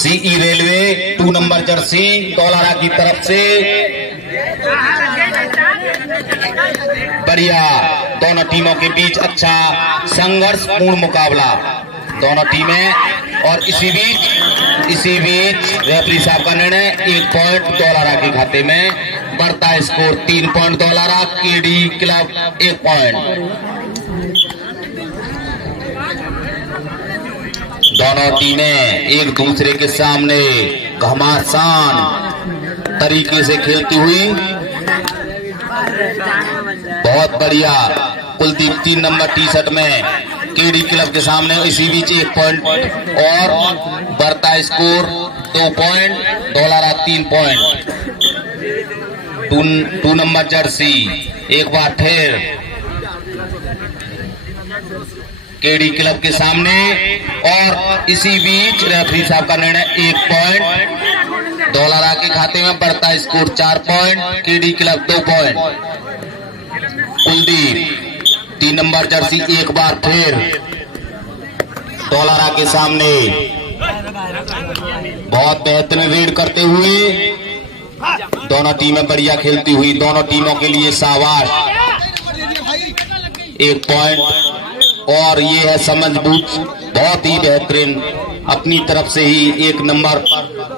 CE railway 2 number Jersey दौलारा की तरफ से। बढ़िया, दोनों टीमों के बीच अच्छा संघर्षपूर्ण मुकाबला दोनों टीमें। और इसी बीच रेफरी साहब का निर्णय 1 पॉइंट दौलारा के खाते में। बढ़ता है score 3 point Daulara, KD club 1 point. दोनों टीमें एक दूसरे के सामने घमासान तरीके से खेलती हुई। बहुत बढ़िया, कुलदीप 3 नंबर टी शर्ट में केडी क्लब के सामने। इसी बीच 1 पॉइंट और बढ़ता score 2 point Daulara 3 point. 2 number jersey एक बार फिर केडी क्लब के सामने। और इसी बीच रेफरी साहब का निर्णय 1 पॉइंट दौलारा के खाते में। बढ़ता score 4 point, KD club 2 point. Kuldeep 3 number jersey एक बार फिर दौलारा के सामने बहुत बेहतरीन रेड करते हुए। दोनों टीमें बढ़िया खेलती हुई, दोनों टीमों के लिए शाबाश। 1 पॉइंट और ये है समझबूझ, बहुत ही बेहतरीन अपनी तरफ से ही 1 नंबर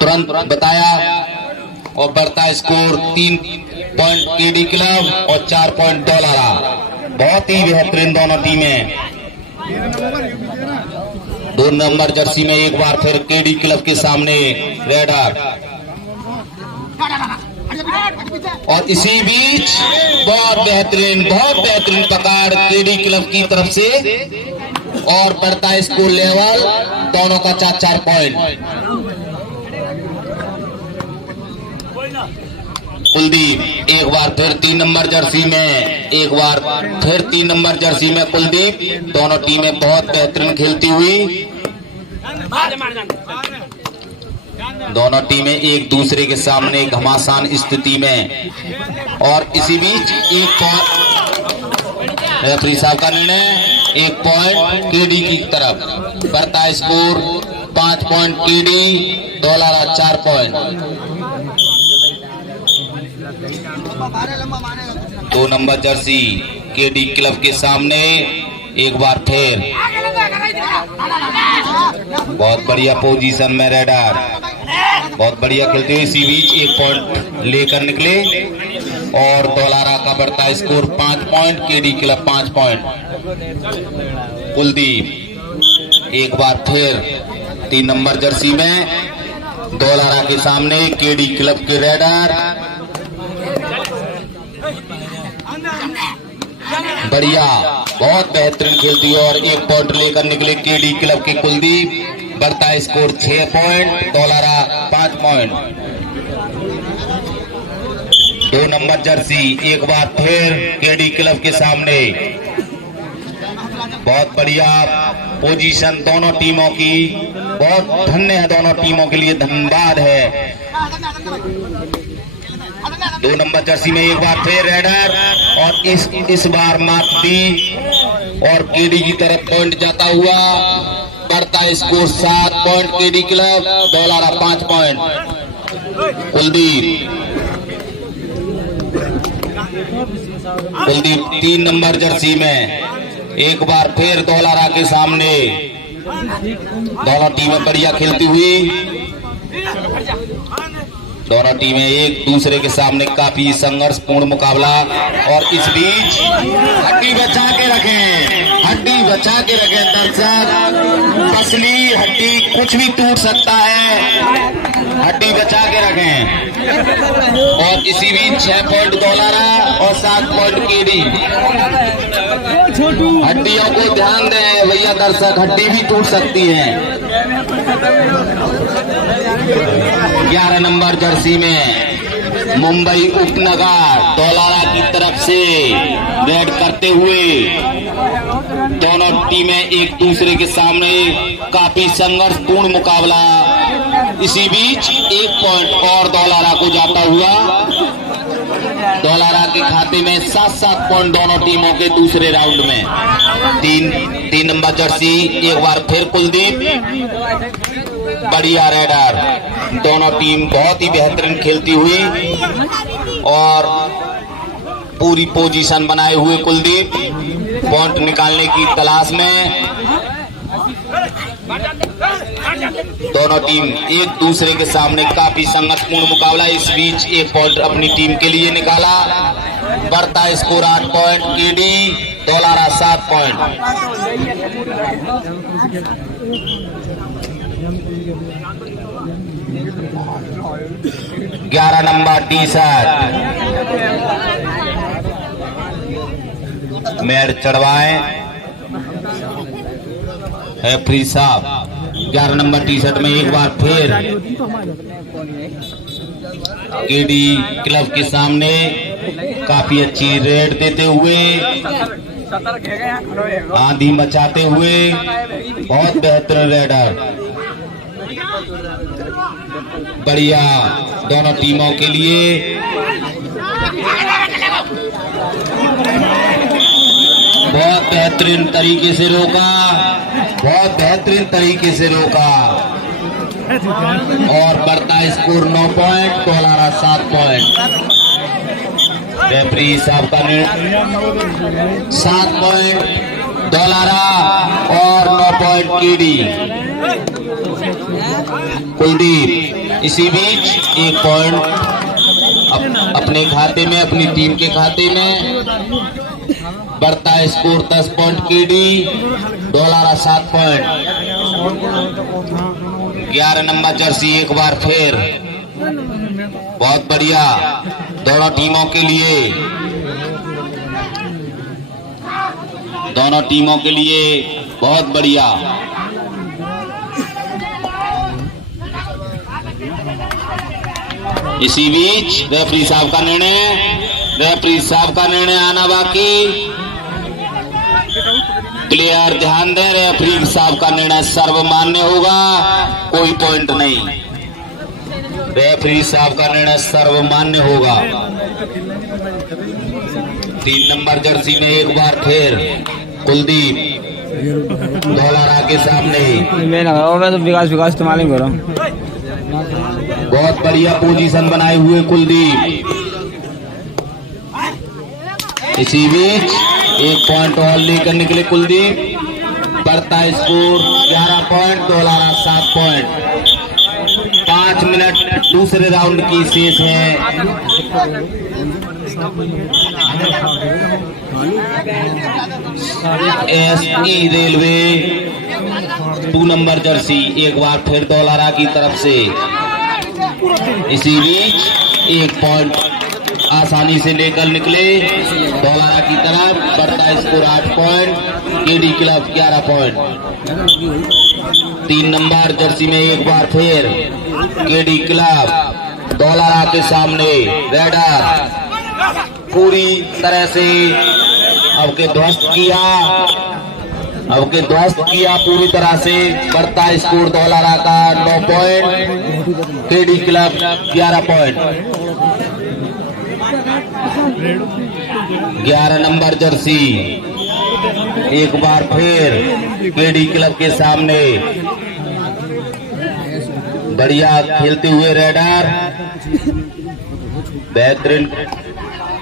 तुरंत बताया। और बढ़ता स्कोर 3 पॉइंट केडी क्लब और 4 पॉइंट दौलारा। बहुत ही बेहतरीन दोनों टीमें। 2 नंबर जर्सी में एक बार फिर केडी क्लब के सामने रेडर। और इसी बीच बहुत बेहतरीन पकड़ केडी क्लब की तरफ से। और बढ़ता स्कोर लेवल दोनों का 4-4 पॉइंट। कुलदीप एक बार फिर 3 नंबर जर्सी में, एक बार फिर 3 नंबर जर्सी में कुलदीप। दोनों टीमें बहुत बेहतरीन खेलती हुई। दोनों टीमें एक दूसरे के सामने घमासान स्थिति में। और इसी बीच 1 पॉइंट रेफरी साहब का निर्णय 1 पॉइंट केडी की तरफ। बढ़ता score 5 point KD Daulara 4 point. 2 number jersey KD club के सामने एक बार फिर बहुत बढ़िया पोजीशन में रेडर, बहुत बढ़िया खेलते हुए। इसी बीच 1 पॉइंट लेकर निकले। और दौलारा का बढ़ता score 5 point, KD club 5 point. Kuldeep एक बार फिर 3 नंबर जर्सी में दौलारा के सामने केडी क्लब के रेडर। बढ़िया, बहुत बेहतरीन खेलती है। और 1 पॉइंट लेकर निकले केडी क्लब के कुलदीप। बढ़ता score 6 point Daulara 5 point. 2 number jersey एक बार फिर केडी क्लब के सामने। बहुत बढ़िया पोजीशन दोनों टीमों की, बहुत धन्य है दोनों टीमों के लिए, धन्यवाद है। 2 नंबर जर्सी में एक बार फिर रेडर। और इस बार मात दी और केडी की तरफ पॉइंट जाता हुआ। बढ़ता score 7 point KD club Daulara 5 point. Kuldeep 3 number jersey में एक बार फिर दौलारा के सामने। दोनों टीमें बढ़िया खेलती हुई। दोनों टीमें एक दूसरे के सामने काफी संघर्षपूर्ण मुकाबला। और इस बीच हड्डी बचा के रखें, हड्डी बचा के रखें दर्शक। पसली हड्डी कुछ भी टूट सकता है, हड्डी बचा के रखें। और इसी बीच 6 पॉइंट दौलारा और 7 पॉइंट केडी। हड्डियों को ध्यान दें भैया दर्शक, हड्डी भी टूट सकती है। 11 नंबर जर्सी में मुंबई उपनगर दौलारा की तरफ से रेड करते हुए दोनों टीमें एक दूसरे के सामने काफी संघर्षपूर्ण मुकाबला। इसी बीच 1 पॉइंट और दौलारा को जाता हुआ। दौलारा के खाते में 7-7 पॉइंट दोनों टीमों के दूसरे राउंड में। 3 नंबर जर्सी एक बार फिर कुलदीप बढ़िया रेडर। दोनों टीम बहुत ही बेहतरीन खेलती हुई और पूरी पोजीशन बनाए हुए कुलदीप पॉइंट निकालने की तलाश में। दोनों टीम एक दूसरे के सामने काफी संघर्षपूर्ण मुकाबला। इस बीच एक पॉइंट अपनी टीम के लिए निकाला। बढ़ता score 8 point, KD Daulara 7 point. 11 number T shirt match चढ़वाए रेफरी साहब। 11 नंबर टी-शर्ट में एक बार फिर केडी क्लब के सामने काफी अच्छी रेड देते हुए, आंधी मचाते हुए, बहुत बेहतरीन रेडर। बढ़िया दोनों टीमों के लिए। बहुत बेहतरीन तरीके से रोका, बहुत बेहतरीन तरीके से रोका और बढ़ता स्कोर 9 पॉइंट, डोलारा 7 पॉइंट। रेफरी साहब का निर्णय 7 पॉइंट डोलारा और 9 पॉइंट केडी। कुलदीप इसी बीच 1 पॉइंट अपने खाते में, अपनी टीम के खाते में। बढ़ता score 10 point KD, Daulara 7 point. 11 number jersey एक बार फिर बहुत बढ़िया दोनों टीमों के लिए, दोनों टीमों के लिए बहुत बढ़िया। इसी बीच रेफरी साहब का निर्णय, रेफरी साहब का निर्णय आना बाकी। प्लेयर ध्यान दें, रेफरी साहब का निर्णय सर्वमान्य होगा, कोई पॉइंट नहीं। रेफरी साहब का निर्णय सर्वमान्य होगा। 3 नंबर जर्सी में एक बार फिर कुलदीप डोलारा के सामने। मैं तो विकास इस्तेमाल नहीं कर रहा हूँ। बहुत बढ़िया पोजीशन बनाए हुए कुलदीप। इसी बीच 1 पॉइंट और लेकर निकले कुलदीप। बढ़ता स्कोर 11 पॉइंट, डोलारा 7 पॉइंट। 5 मिनट दूसरे राउंड की शेष है। एसई रेलवे 2 नंबर जर्सी एक बार फिर डोलारा की तरफ से। इसी बीच 1 पॉइंट आसानी से लेकर निकले डोलारा की तरफ। बढ़ता score 8 point, KD club 11 point. 3 number jersey में एक बार फिर केडी क्लब डोलारा के सामने। रेडर पूरी तरह से अबके ध्वस्त किया पूरी तरह से। बढ़ता स्कोर डोलारा का 9 point, KD club 11 point. 11 number jersey एक बार फिर केडी क्लब के सामने। बढ़िया खेलते हुए रेडर, बेहतरीन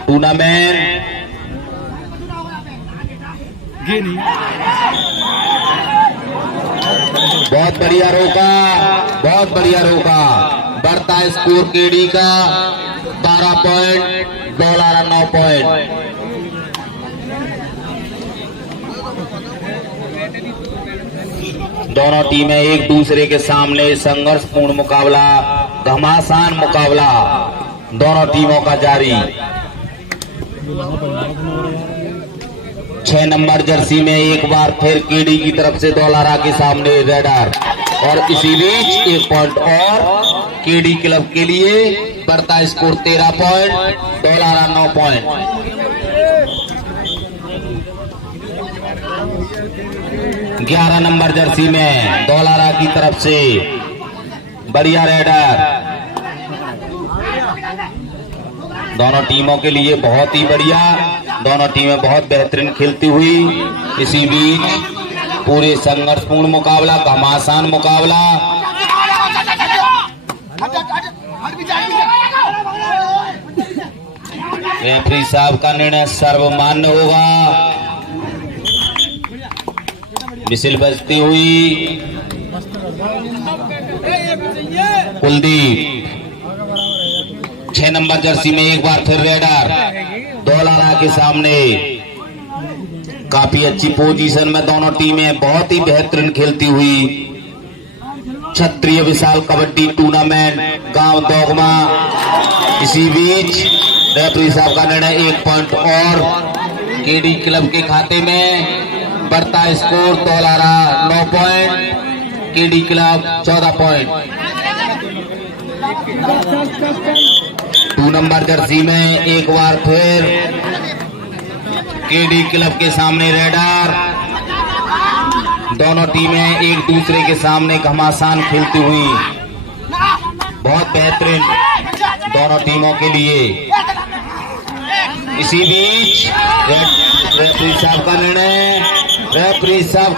टूर्नामेंट। बहुत बढ़िया रोका, बहुत बढ़िया रोका। बढ़ता स्कोर केडी का 12 पॉइंट, डोलारा 9 पॉइंट। दोनों टीमें एक दूसरे के सामने संघर्षपूर्ण मुकाबला, घमासान मुकाबला दोनों टीमों का जारी। 6 नंबर जर्सी में एक बार फिर केडी की तरफ से डोलारा के सामने रेडर। और इसी बीच 1 पॉइंट और केडी क्लब के लिए। बढ़ता score 13 point, Daulara 9 point. 11 number jersey में डोलारा की तरफ से बढ़िया रेडर। दोनों टीमों के लिए बहुत ही बढ़िया, दोनों टीमें बहुत बेहतरीन खेलती हुई। इसी बीच पूरे संघर्षपूर्ण मुकाबला, घमासान मुकाबला रेफरी साहब का निर्णय सर्वमान्य होगा। विसिल बजती हुई कुलदीप 6 नंबर जर्सी में एक बार फिर रेडर दौलारा के सामने। काफी अच्छी पोजीशन में दोनों टीमें बहुत ही बेहतरीन खेलती हुई। क्षत्रिय विशाल कबड्डी टूर्नामेंट गांव दोगमा। इसी बीच रेफरी साहब का निर्णय 1 पॉइंट और केडी क्लब के खाते में। बढ़ता score Daulara 9 point, KD club 14 point. 2 number jersey में एक बार फिर केडी क्लब के सामने रेडर। दोनों टीमें एक दूसरे के सामने घमासान खेलती हुई। बहुत बेहतरीन दोनों टीमों के लिए। इसी बीच रेफरी साहब का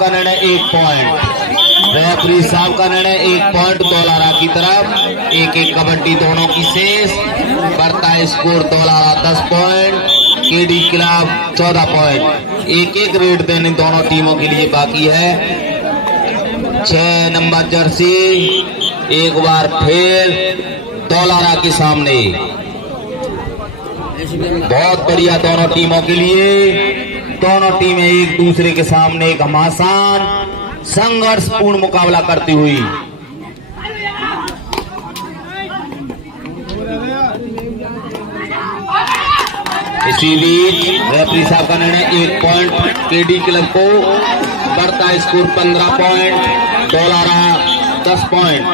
निर्णय 1 पॉइंट। रेफरी साहब का निर्णय 1 पॉइंट दौलारा की तरफ। एक कबड्डी दोनों की शेष। बढ़ता score Daulara 10 point, KD club 14 point. एक रेड देने दोनों टीमों के लिए बाकी है। 6 नंबर जर्सी एक बार फिर दौलारा के सामने। बहुत बढ़िया दोनों टीमों के लिए। दोनों टीमें एक दूसरे के सामने घमासान संघर्षपूर्ण मुकाबला करती हुई। इसी बीच रेफरी साहब का निर्णय 1 पॉइंट केडी क्लब को। बढ़ता स्कोर 15 पॉइंट, दौलारा 10 पॉइंट।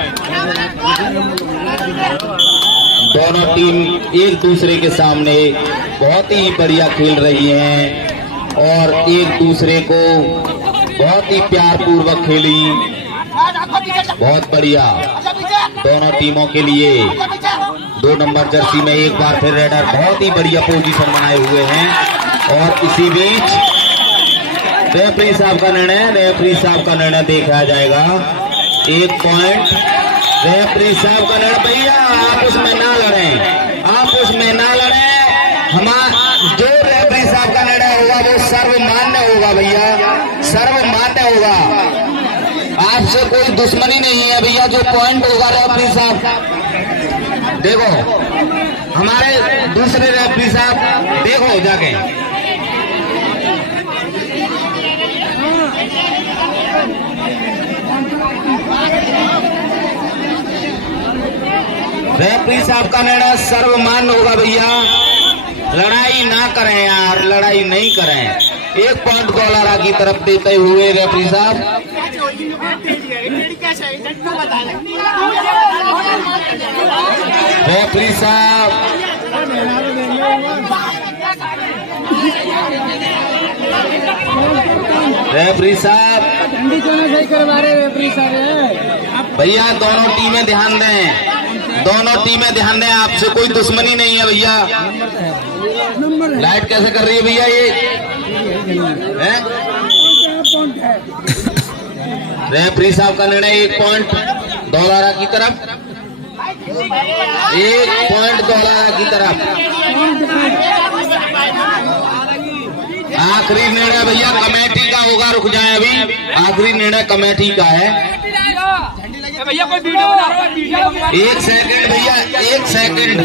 दोनों टीम एक दूसरे के सामने बहुत ही बढ़िया खेल रही हैं और एक दूसरे को बहुत ही प्यार पूर्वक खेली। बहुत बढ़िया दोनों टीमों के लिए। 2 नंबर जर्सी में एक बार फिर रेडर बहुत ही बढ़िया पोजीशन बनाए हुए हैं। और इसी बीच रेफरी साहब का निर्णय देखा जाएगा। 1 पॉइंट रेफरी साहब का निर्णय। भैया आप उसमें ना लड़ें, जो रेफरी साहब का निर्णय होगा वो सर्वमान्य होगा भैया, सर्वमान्य होगा। आपसे कोई दुश्मनी नहीं है भैया। जो पॉइंट होगा रेफरी साहब, देखो हमारे दूसरे रेफरी साहब, देखो जाके रेफरी साहब का निर्णय सर्वमान्य होगा भैया। लड़ाई ना करें यार, लड़ाई नहीं करें। 1 पॉइंट दौलारा की तरफ देते हुए रेफरी साहब। रेफरी साहब भैया दोनों टीमें ध्यान दें, आपसे कोई दुश्मनी नहीं है भैया। लाइट कैसे कर रही है भैया ये है? रेफरी साहब का निर्णय 1 पॉइंट दौलारा की तरफ। 1 पॉइंट दौलारा की तरफ। आखिरी निर्णय भैया कमेटी का होगा। रुक जाए, अभी आखिरी निर्णय कमेटी का है। भैया कोई वीडियो बना रहा है, 1 सेकंड भैया, 1 सेकंड।